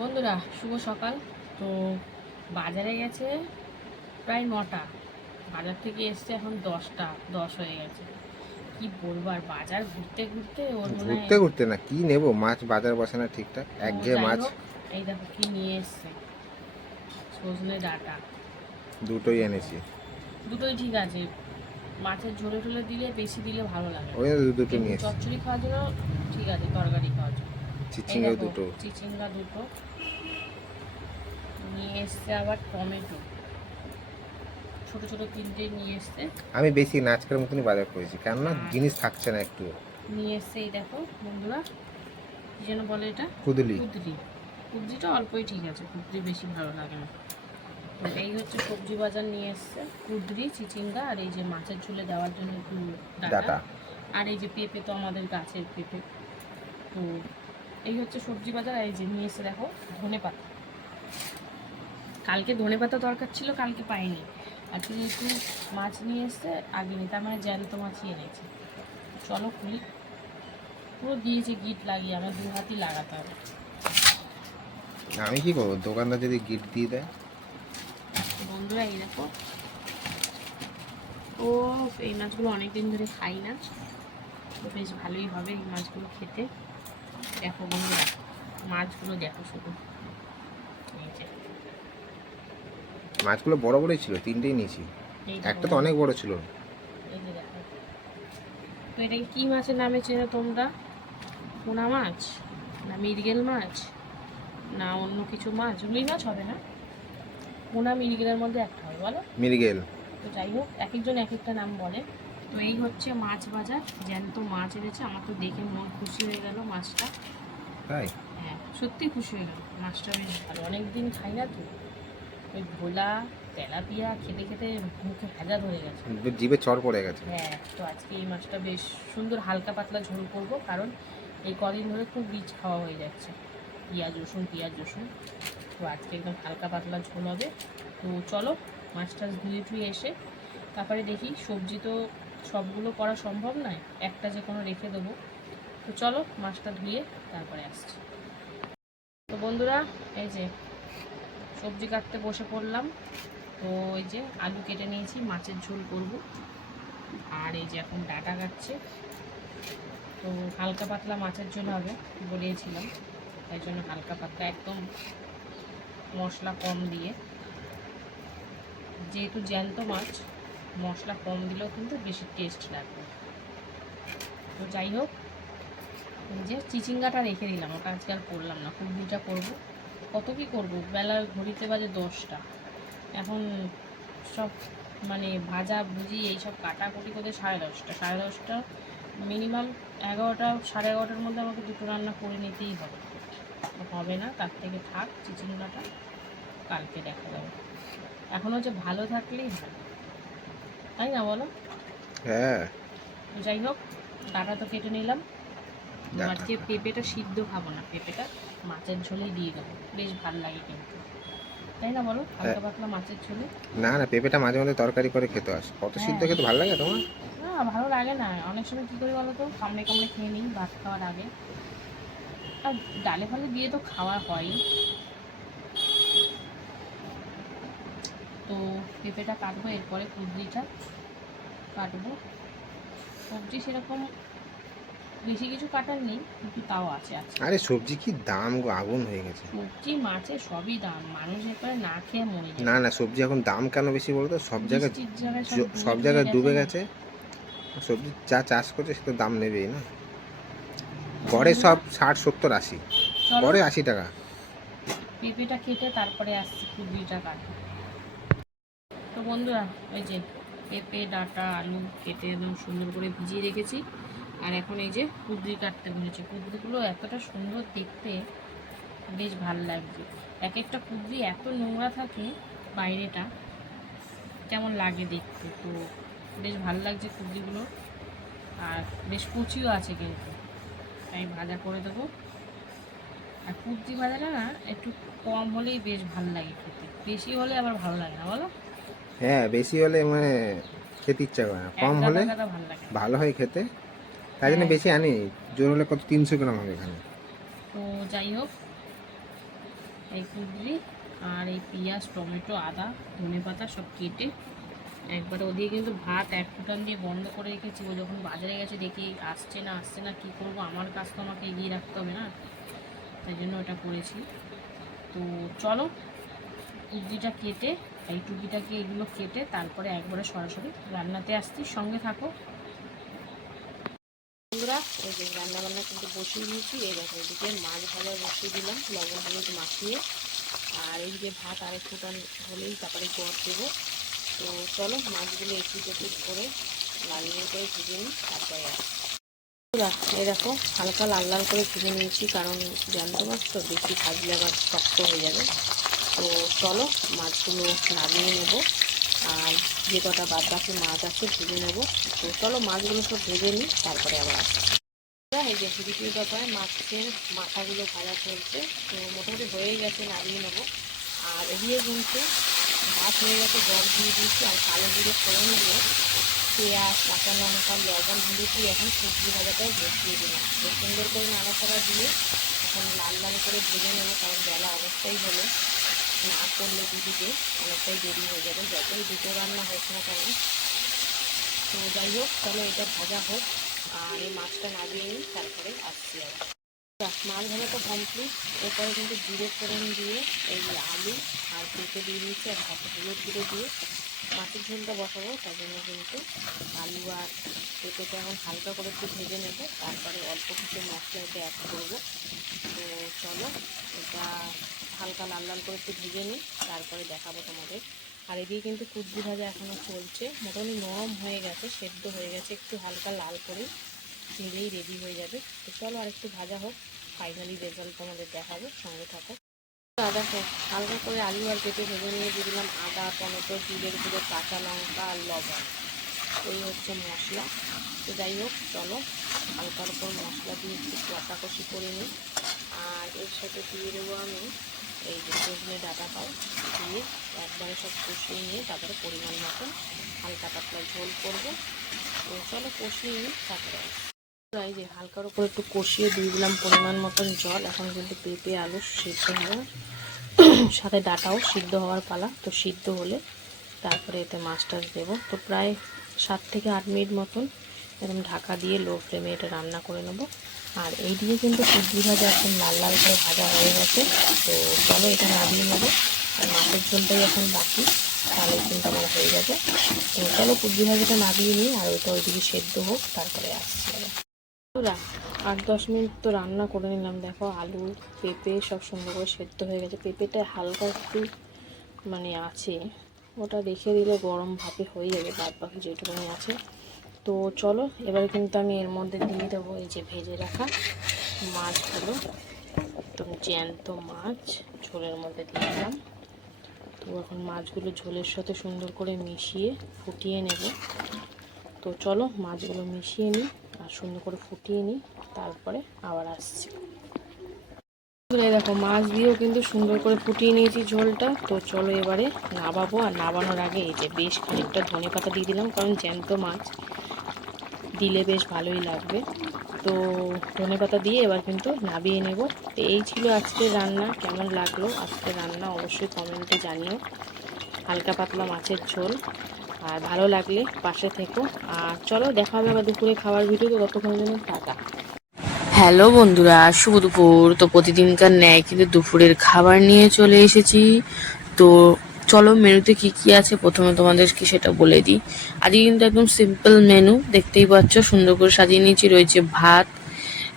বন্ধুরা শুভ সকাল। তো বাজারে গেছে প্রায় নটা। বাজার থেকে এসছে এখন দশটা দশ হয়ে গেছে। কি বলব আর বাজার ঘুরতে ঘুরতে ওর ঘুরতে ঘুরতে না কি নেব? মাছ বাজার বসে না ঠিকঠাক? একঘেয়ে মাছ। এই দেখো কি নিয়ে এসছে। সজনে ডাটা। দুটোই এনেছি। দুটোই ঠিক আছে। মাছের ঝোলে টোলে দিলে বেশি দিলে ভালো লাগে। ওই দুটো নিয়ে চচ্চড়ি খাওয়ার জন্য ঠিক আছে তরকারি খাওয়ার জন্য। চিচিঙ্গা দুটো। চিচিঙ্গা দুটো। নিয়ে এসছে আবার টমেটো। ছোট ছোট তিনটে নিয়ে এসছে। আমি বেশি নাচকের মতনই বাজার করেছি কেননা হ্যাঁ। জিনিস থাকছে না একটু। নিয়ে এসছে এই দেখো বন্ধুরা কি যেন বলে এটা? কুদলি। কুদরি কুদরিটা অল্পই ঠিক আছে কুদরি বেশি ভালো লাগে না। এই হচ্ছে সবজি বাজার নিয়ে এসছে কুদরি চিচিঙ্গা আর এই যে মাছের ঝুলে দেওয়ার জন্য একটু ডাটা। আর এই যে পেঁপে তো আমাদের গাছের পেঁপে। তো এই হচ্ছে সবজি বাজার আর এই যে নিয়ে এসে দেখো ধনে পাতা। কালকে ধনে পাতা দরকার ছিল কালকে পাইনি। আজকে যেহেতু মাছ নিয়ে এসছে আগে নি তার মানে জ্যান্ত মাছই এনেছে। চলো খুলি। পুরো দিয়েছে গিট লাগিয়ে আমার দু হাতই লাগাতে হবে। আমি কি করব? দোকানদার যদি গিফট দিয়ে দেয়? বন্ধুরা এই দেখো। ও এই মাছগুলো অনেক দিন ধরে খাই না। তো বেশ ভালোই হবে এই মাছগুলো খেতে। দেখো বন্ধুরা মাছগুলো দেখো শুধু। মাছগুলো বড় বড়ই ছিল তিনটেই নিয়েছি। একটা তো অনেক বড় ছিল। তো এটা কি মাছের নামে চেনো তোমরা? পোনা মাছ? না মিরগেল মাছ? না অন্য কিছু মাছ? রুই মাছ হবে না? পোনা মিরগেলের মধ্যে একটা হবে বলো। মিরগেল তো যাই হোক এক একজন এক একটা নাম বলে। তো এই হচ্ছে মাছ বাজার। জ্যান্ত মাছ এনেছে আমার তো দেখে মন খুশি হয়ে গেল মাছটা। তাই? হ্যাঁ সত্যি খুশি হয়ে গেল মাছটা বেশ ভালো। অনেক দিন খাই না তো ওই ভোলা তেলাপিয়া খেতে খেতে মুখে ভাজা ধরে গেছে। জিভে চর পড়ে গেছে। হ্যাঁ তো আজকে এই মাছটা বেশ সুন্দর হালকা পাতলা ঝোল করব কারণ এই কদিন ধরে খুব বীজ খাওয়া হয়ে যাচ্ছে। পেঁয়াজ রসুন পেঁয়াজ রসুন তো আজকে একদম হালকা পাতলা ঝোল হবে। তো চলো মাছটা ধুয়ে টুয়ে এসে তারপরে দেখি সবজি তো সবগুলো করা সম্ভব নয়, একটা যে কোনো রেখে দেবো। তো চলো, মাছটা ধুয়ে তারপরে আসছি। তো বন্ধুরা, এই যে সবজি কাটতে বসে পড়লাম। তো এই যে আলু কেটে নিয়েছি, মাছের ঝোল করব। আর এই যে এখন ডাটা কাটছে। তো হালকা পাতলা মাছের ঝোল হবে বলিয়েছিলাম তাই জন্য হালকা পাতলা, একদম মশলা কম দিয়ে। যেহেতু জ্যান্ত মাছ মশলা কম দিলেও কিন্তু বেশি টেস্ট লাগবে। তো যাই হোক যে চিচিঙ্গাটা রেখে দিলাম, ওটা আজকে আর করলাম না কুড়িটা করব। কত কি করব? বেলা ঘড়িতে বাজে দশটা। এখন সব মানে ভাজা, ভুজি এইসব কাটাকুটি করতে সাড়ে দশটা। সাড়ে দশটা মিনিমাম এগারোটা, সাড়ে এগারোটার মধ্যে আমাকে দুটো রান্না করে নিতেই হবে। হবে না, তার থেকে থাক, চিচিঙ্গাটা কালকে দেখা যাবে। এখন হচ্ছে ভালো থাকলেই ভালো। তাই না বলো? হ্যাঁ। যাই হোক ডাটা তো কেটে নিলাম। ডাটা। আজকে পেঁপেটা সিদ্ধ খাব না। পেঁপেটা মাছের ঝোলেই দিয়ে দেবো। বেশ ভালো লাগে কিন্তু। তাই না বলো? হালকা পাতলা মাছের ঝোলে। না না পেঁপেটা মাঝে মাঝে তরকারি করে খেতে আস। কত হ্যাঁ। সিদ্ধ খেতে ভালো লাগে তোমার? না ভালো লাগে না। অনেক সময় কী করি বলো তো? কামড়ে কামড়ে খেয়ে নিই ভাত খাওয়ার আগে। আর ডালে ফালে দিয়ে তো খাওয়া হয় তো পেঁপেটা কাটবো এরপরে কুদরিটা কাটবো। সবজি সেরকম বেশি কিছু কাটার নেই কিন্তু তাও আছে আছে। আরে সবজি কি দাম গো আগুন হয়ে গেছে। সবজি মাছে সবই দাম মানুষ এরপরে না খেয়ে মরে না না সবজি এখন দাম কেন বেশি বলতো? সব জায়গায় সব সব জায়গায় ডুবে গেছে। সবজি যা চাষ করছে সে তো দাম নেবেই না। গড়ে সব ষাট সত্তর আশি। গড়ে আশি টাকা। পেঁপেটা কেটে তারপরে আসছি কুদরিটা কাটবো। তো বন্ধুরা, ওই যে পেঁপে, ডাটা, আলু কেটে একদম সুন্দর করে ভিজিয়ে রেখেছি। আর এখন এই যে কুদরি কাটতে বলেছি কুদরিগুলো এতটা সুন্দর দেখতে, বেশ ভালো লাগছে। এক একটা কুদরি এত নোংরা থাকে বাইরেটা, কেমন লাগে দেখতে। তো বেশ ভালো লাগছে কুদরিগুলো। আর বেশ কুচিও আছে কিন্তু। আমি ভাজা করে দেবো। আর কুর্তি ভাজাটা না একটু কম হলেই বেশ ভালো লাগে খেতে। বেশি হলে আবার ভালো লাগে না, বলো? হ্যাঁ বেশি হলে মানে খেতে ইচ্ছা করে না। কম হলে ভালো হয় খেতে। তাই জন্য হ্যাঁ। বেশি আনি। জোর হলে কত তিনশো গ্রাম হবে এখানে। তো যাই হোক এই কুদরি আর এই পেঁয়াজ টমেটো আদা ধনে পাতা সব কেটে একবারে ওদিকে কিন্তু ভাত এক ফুটান দিয়ে বন্ধ করে রেখেছি ও যখন বাজারে গেছে দেখি আসছে না আসছে না কী করব? আমার কাজ তো আমাকে এগিয়ে রাখতে হবে না। তাই জন্য ওটা করেছি। তো চলো কুদরিটা কেটে এই টুপিটাকে এগুলো কেটে তারপরে একবারে সরাসরি রান্নাতে আসছি। সঙ্গে থাকো। বন্ধুরা, এই যে রান্না বান্না কিন্তু বসিয়ে দিয়েছি। এই দেখো, এদিকে মাছ ভাজা বসিয়ে দিলাম, লবণ, হলুদ মাখিয়ে। আর এই যে ভাত আর একটু হলেই তারপরে গড় দেবো। তো চলো, মাছগুলো একটু একটু করে লাল লাল করে ভেজে নিই, তারপরে এই দেখো, হালকা লাল লাল করে ভেজে নিয়েছি, কারণ জ্যান্ত মাছ তো বেশি ভাজলে আবার শক্ত হয়ে যাবে। তো চলো মাছগুলো নামিয়ে নেব। আর যে কটা বাদ বাকি মাছ আছে ভেজে নেব। তো চলো মাছগুলো সব ভেজে নিই, তারপরে আবার আসছি। এই যে হুড়িটির ব্যাপারে মাছের মাথাগুলো ভাজা চলছে। তো মোটামুটি হয়ে গেছে, নামিয়ে নেব। আর এদিকে কিন্তু ভাত হয়ে গেছে, জল দিয়ে দিয়েছি। আর কালো জিরে ফোড়ন দিয়ে পেঁয়াজ, কাঁচা লঙ্কা, লবণ, হলুদ দিয়ে এখন সবজি ভাজাটাও বসিয়ে দিলাম। সুন্দর করে নাড়াচাড়া দিয়ে এখন লাল লাল করে ভেজে নেব, কারণ বেলা অনেকটাই হলো। না করলে দুদিকে অনেকটাই দেরি হয়ে যাবে। যতই দুটো রান্না হোক না কেন। তো যাই হোক চলো এটা ভাজা হোক। আর এই মাছটা নামিয়ে নিই, তারপরে আসছি আবার। মাছ মাছ তো কমপ্লিট এরপরে কিন্তু জিরে ফোড়ন দিয়ে এই আলু আর পেঁপে দিয়ে দিয়েছি আর হাতে হলুদ গুঁড়ো দিয়ে মাছের ঝোলটা বসাবো। তার জন্য কিন্তু আলু আর পেঁপেটা এখন হালকা করে একটু ভেজে নেব। তারপরে অল্প কিছু মশলা এতে অ্যাড করব। তো চলো, এটা হালকা লাল লাল করে একটু ভেজে নিই, তারপরে দেখাবো তোমাদের। আর এদিকে কিন্তু কুদ্রি ভাজা এখনও চলছে, মোটামুটি নরম হয়ে গেছে, সেদ্ধ হয়ে গেছে, একটু হালকা লাল করে নিলেই রেডি হয়ে যাবে। তো চলো আর একটু ভাজা হোক ফাইনালি রেজাল্ট তোমাদের দেখাবো, সঙ্গে থাকো। আদা হালকা করে আলু আর পেঁপে ভেজে নিয়ে দিয়ে দিলাম আদা, টমেটো, জিরের গুঁড়ো, কাঁচা লঙ্কা আর লবণ। এই হচ্ছে মশলা। তো যাই হোক, চলো হালকার উপর মশলা দিয়ে একটু কষাকষি করে নিই। আর এর সাথে দিয়ে দেবো আমি এই যে সজনে ডাটাটাও দিয়ে একবারে সব কষিয়ে নিয়ে তারপরে পরিমাণ মতন হালকা পাতলা ঝোল করব। তো চলো কষিয়ে নিই তারপরে। এই যে হালকার উপর একটু কষিয়ে দিয়ে দিলাম পরিমাণ মতন জল। এখন কিন্তু পেঁপে, আলু সিদ্ধ হওয়ার, সাথে ডাটাও সিদ্ধ হওয়ার পালা। তো সিদ্ধ হলে তারপরে এতে মাছ টাছ দেবো। তো প্রায় সাত থেকে আট মিনিট মতন এরকম ঢাকা দিয়ে লো ফ্লেমে এটা রান্না করে নেব। আর এই দিকে কিন্তু কুদ্রি ভাজা এখন লাল লাল করে ভাজা হয়ে গেছে। তো চলো এটা নামিয়ে নেব। আর মাছের ঝোলটাই এখন বাকি, তাহলে কিন্তু আমার হয়ে যাবে। তো চলো কুদ্রি ভাজাটা নামিয়ে নিই, আর ওইটা ওইদিকে সেদ্ধ হোক, তারপরে আসছি আট দশ মিনিট তো রান্না করে নিলাম। দেখো আলু, পেঁপে সব সুন্দর করে সেদ্ধ হয়ে গেছে। পেঁপেটা হালকা একটু মানে আছে, ওটা রেখে দিলে গরম ভাপে হয়ে যাবে বাদ বাকি যেটুকুনি আছে। তো চলো, এবার কিন্তু আমি এর মধ্যে দিয়ে দেবো এই যে ভেজে রাখা মাছগুলো। একদম জ্যান্ত মাছ, ঝোলের মধ্যে দিয়ে দিলাম। তো এখন মাছগুলো ঝোলের সাথে সুন্দর করে মিশিয়ে ফুটিয়ে নেব। তো চলো, মাছগুলো মিশিয়ে নিই আর সুন্দর করে ফুটিয়ে নিই, তারপরে আবার আসছি। দেখো, মাছ দিয়েও কিন্তু সুন্দর করে ফুটিয়ে নিয়েছি ঝোলটা। তো চলো এবারে নাবাবো। আর নাবানোর আগে এই যে বেশ খানিকটা ধনে পাতা দিয়ে দিলাম, কারণ জ্যান্ত মাছ। দিলে বেশ ভালোই লাগবে। তো ধনে পাতা দিয়ে এবার কিন্তু নাবিয়ে নেব। তো এই ছিল আজকের রান্না, কেমন লাগল? আজকের রান্না অবশ্যই কমেন্টে জানিও। হালকা পাতলা মাছের ঝোল। আর ভালো লাগলে পাশে থেকো। আর চলো, দেখা হবে আবার দুপুরে খাবার ভিডিও তো ততক্ষণের জন্য টাটা। হ্যালো বন্ধুরা, শুভ দুপুর। তো প্রতিদিনকার ন্যায় কিন্তু দুপুরের খাবার নিয়ে চলে এসেছি। তো চলো, মেনুতে কি কি আছে? প্রথমে তোমাদেরকে সেটা বলে দিই। আজকে কিন্তু একদম সিম্পল মেনু দেখতেই পাচ্ছ, সুন্দর করে সাজিয়ে নিয়েছি। রয়েছে ভাত,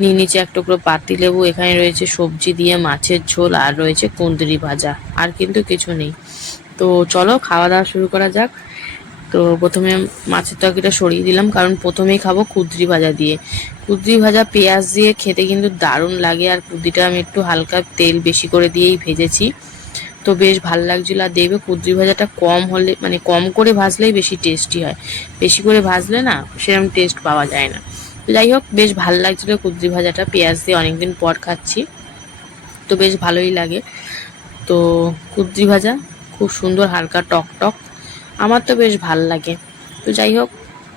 নিয়ে নিচে এক টুকরো পাতি লেবু, এখানে রয়েছে সবজি দিয়ে মাছের ঝোল, আর রয়েছে কুন্দরি ভাজা, আর কিন্তু কিছু নেই। তো চলো, খাওয়া দাওয়া শুরু করা যাক। তো প্রথমে মাছের তরকারিটা সরিয়ে দিলাম, কারণ প্রথমেই খাব কুদ্রি ভাজা দিয়ে। কুদ্রি ভাজা পেঁয়াজ দিয়ে খেতে কিন্তু দারুণ লাগে, আর কুদ্রিটা আমি একটু হালকা তেল বেশি করে দিয়েই ভেজেছি। তো বেশ ভালো লাগছিল। আর দেখবে কুদ্রি ভাজাটা কম হলে মানে কম করে ভাজলেই বেশি টেস্টি হয়। বেশি করে ভাজলে না সেরকম টেস্ট পাওয়া যায় না। তো যাই হোক, বেশ ভালো লাগছিল কুদ্রি ভাজাটা। পেঁয়াজ দিয়ে অনেকদিন পর খাচ্ছি। তো বেশ ভালোই লাগে। তো কুদ্রি ভাজা, খুব সুন্দর হালকা টক টক। আমার তো বেশ ভালো লাগে। তো যাই হোক,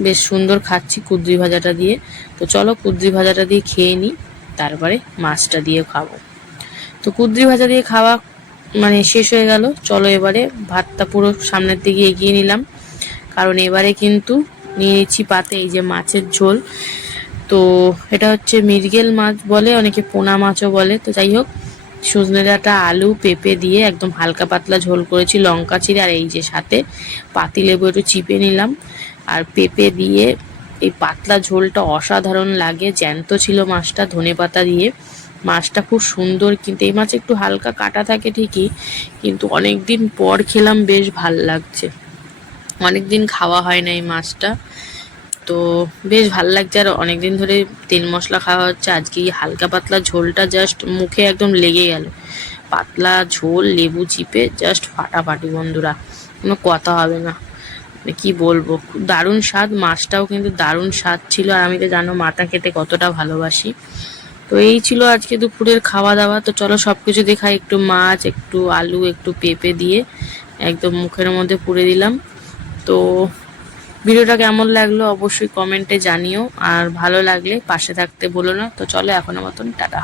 বেশ সুন্দর খাচ্ছি কুদ্রি ভাজাটা দিয়ে। তো চলো কুদ্রি ভাজাটা দিয়ে খেয়ে নিই তারপরে মাছটা দিয়ে খাব। তো কুদ্রি ভাজা দিয়ে খাওয়া মানে শেষ হয়ে গেল। চলো এবারে ভাতটা পুরো সামনের দিকে এগিয়ে নিলাম। কারণ এবারে কিন্তু নিয়ে নিচ্ছি পাতে এই যে মাছের ঝোল। তো এটা হচ্ছে মৃগেল মাছ বলে, অনেকে পোনা মাছও বলে। তো যাই হোক, সজনে ডাঁটা, আলু, পেঁপে দিয়ে একদম হালকা পাতলা ঝোল করেছি, লঙ্কা চিড়ে আর এই যে সাথে পাতি লেবু একটু চিপে নিলাম। আর পেঁপে দিয়ে এই পাতলা ঝোলটা অসাধারণ লাগে, জ্যান্ত ছিল মাছটা ধনে পাতা দিয়ে। মাছটা খুব সুন্দর, কিন্তু এই মাছ একটু হালকা কাটা থাকে ঠিকই, কিন্তু অনেক দিন পর খেলাম, বেশ ভালো লাগছে। অনেক দিন খাওয়া হয় না এই মাছটা, তো বেশ ভালো লাগছে। আর অনেকদিন ধরে তেল মশলা খাওয়া হচ্ছে, আজকে হালকা পাতলা ঝোলটা জাস্ট মুখে একদম লেগে গেল। পাতলা ঝোল, লেবু চিপে জাস্ট ফাটাফাটি, বন্ধুরা, কোনো কথা হবে না। মানে কি বলব দারুণ স্বাদ, মাছটাও কিন্তু দারুণ স্বাদ ছিল। আর আমি তো জানো, মাথা খেতে কতটা ভালোবাসি। তো এই ছিল আজকে দুপুরের খাওয়া দাওয়া তো চলো সব কিছু দেখাই, একটু মাছ, একটু আলু, একটু পেঁপে দিয়ে একদম মুখের মধ্যে পুড়ে দিলাম। তো ভিডিওটা কেমন লাগল অবশ্যই কমেন্টে জানিও, আর ভালো লাগলে পাশে থাকতে বলো না। তো চলো এখনও মতন, টাটা।